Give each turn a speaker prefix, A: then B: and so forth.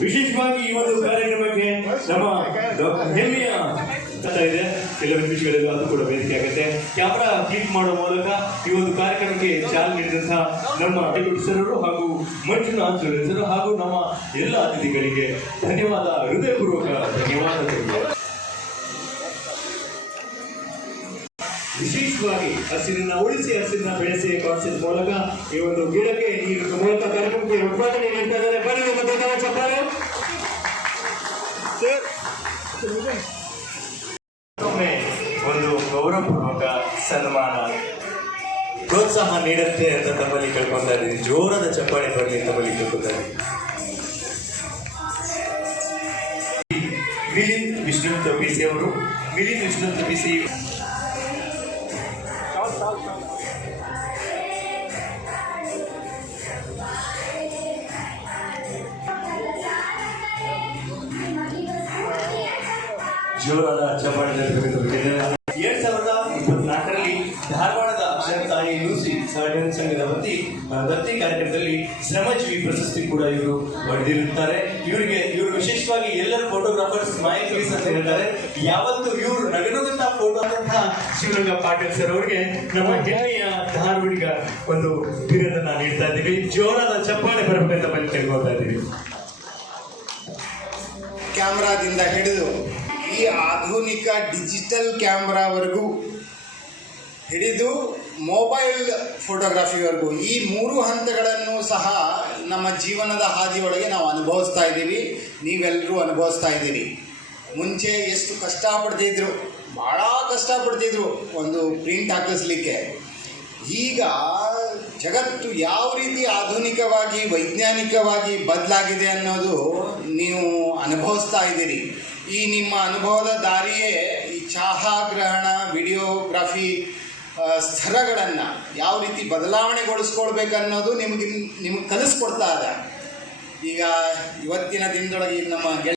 A: ವಿಶೇಷವಾಗಿ ಈ ಒಂದು ಕಾರ್ಯಕ್ರಮಕ್ಕೆ ನಮ್ಮ ಹೆಮ್ಮೆಯ ಇದೆ. ಕೆಲವು ನಿಮಿಷಗಳಲ್ಲಿ ಅದು ಕೂಡ ವೇದಿಕೆ ಆಗುತ್ತೆ. ಕ್ಯಾಮ್ರಾ ಕ್ಲಿಕ್ ಮಾಡುವ ಮೂಲಕ ಈ ಒಂದು ಕಾರ್ಯಕ್ರಮಕ್ಕೆ ಚಾಲನೆ ನೀಡಿದಂತಹ ನಮ್ಮ ಸರರು ಹಾಗೂ ಮಂಜುನಾಥ್ ಸರ್ ಹಾಗೂ ನಮ್ಮ ಎಲ್ಲ ಅತಿಥಿಗಳಿಗೆ ಧನ್ಯವಾದ, ಹೃದಯಪೂರ್ವಕ ಧನ್ಯವಾದಗಳು. ವಿಶೇಷವಾಗಿ ಹಸಿರನ್ನ ಉಳಿಸಿ ಹಸಿರನ್ನ ಬೆಳೆಸಿ ಕಾಣಿಸಿದ ಮೂಲಕ ಈ ಒಂದು ಗಿಡಕ್ಕೆ ಈ ಮೂಲಕ ಕಾರ್ಯಕ್ರಮಕ್ಕೆ ಉದ್ಘಾಟನೆ ನೀಡ್ತಾ ಇದ್ದಾರೆ. ಗೌರವಪೂರ್ವಕ ಸನ್ಮಾನ, ಪ್ರೋತ್ಸಾಹ ನೀಡುತ್ತೆ ಅಂತ ತಮ್ಮಲ್ಲಿ ಕೇಳ್ಕೊತಾ ಇದ್ದೀನಿ. ಜೋರದ ಚಪ್ಪಾಳೆ ಬರಲಿ ತಮ್ಮಲ್ಲಿ ಕೇಳ್ಕೊತಾ ಇದ್ದೀನಿ. ವಿಷ್ಣು ತಪ್ಪಿಸಿ ಅವರು, ಮಿಲಿಂದ್ ವಿಷ್ಣು ತಪ್ಪಿಸಿ ಜೋರಾದ ಚಪ್ಪಾಳೆ ಸಾರ್ಡಿನ ಸಂಘದ ವತಿ ದತ್ತಿ ಕಾರ್ಯಕ್ರಮದಲ್ಲಿ ಶ್ರಮಜೀವಿ ಪ್ರಶಸ್ತಿ ಕೂಡ ಇವರು ಪಡೆದಿರುತ್ತಾರೆ. ಇವರಿಗೆ ಇವರು ವಿಶೇಷವಾಗಿ ಎಲ್ಲರ ಫೋಟೋಗ್ರಾಫರ್ಸ್ ಮಾಯಕಲೀಸ್ ಅಂತ ಹೇಳ್ತಾರೆ. ಯಾವತ್ತು ಇವರು ನಗನಗುತ್ತಾ ಫೋಟೋ ಶಿವಲಿಂಗ ಪಾಟೀಲ್ ಸರ್ ಅವರಿಗೆ ನಮ್ಮ ಹೆಮ್ಮೆಯ ಧಾರವಾಡಿಗ ಒಂದು ಬಿರುದನ್ನ ನೀಡ್ತಾ ಇದ್ದೀವಿ. ಜೋರಾದ ಚಪ್ಪಾಳೆ ಬರಬೇಕಂತ ಬಂದು ಕೇಳ್ಕೊಳ್ತಾ ಇದ್ದೀವಿ.
B: ಕ್ಯಾಮ್ರಾದಿಂದ ಹಿಡಿದು ಈ ಆಧುನಿಕ ಡಿಜಿಟಲ್ ಕ್ಯಾಮ್ರಾವರೆಗೂ ಹಿಡಿದು ಮೊಬೈಲ್ ಫೋಟೋಗ್ರಫಿವರೆಗೂ ಈ ಮೂರು ಹಂತಗಳನ್ನು ಸಹ ನಮ್ಮ ಜೀವನದ ಹಾದಿಯೊಳಗೆ ನಾವು ಅನುಭವಿಸ್ತಾ ಇದ್ದೀವಿ. ನೀವೆಲ್ಲರೂ ಅನುಭವಿಸ್ತಾ ಇದ್ದೀರಿ. ಮುಂಚೆ ಎಷ್ಟು ಕಷ್ಟಪಡ್ತಿದ್ರು ಭಾಳ ಕಷ್ಟಪಡ್ತಿದ್ರು ಒಂದು ಪ್ರಿಂಟ್ ಹಾಕಿಸ್ಲಿಕ್ಕೆ. ಈಗ ಜಗತ್ತು ಯಾವ ರೀತಿ ಆಧುನಿಕವಾಗಿ, ವೈಜ್ಞಾನಿಕವಾಗಿ ಬದಲಾಗಿದೆ ಅನ್ನೋದು ನೀವು ಅನುಭವಿಸ್ತಾ ಇದ್ದೀರಿ. ಈ ನಿಮ್ಮ ಅನುಭವದ ದಾರಿಯೇ ಈ ಛಾಯಾಗ್ರಹಣ ವಿಡಿಯೋಗ್ರಫಿ ಸ್ಥಳಗಳನ್ನು ಯಾವ ರೀತಿ ಬದಲಾವಣೆಗೊಳಿಸ್ಕೊಳ್ಬೇಕನ್ನೋದು ನಿಮ್ಗೆ ನಿಮ್ಗೆ ಕಲಿಸ್ಕೊಡ್ತಾ ಇದೆ. ಈಗ ಇವತ್ತಿನ ದಿನದೊಳಗೆ ನಮ್ಮ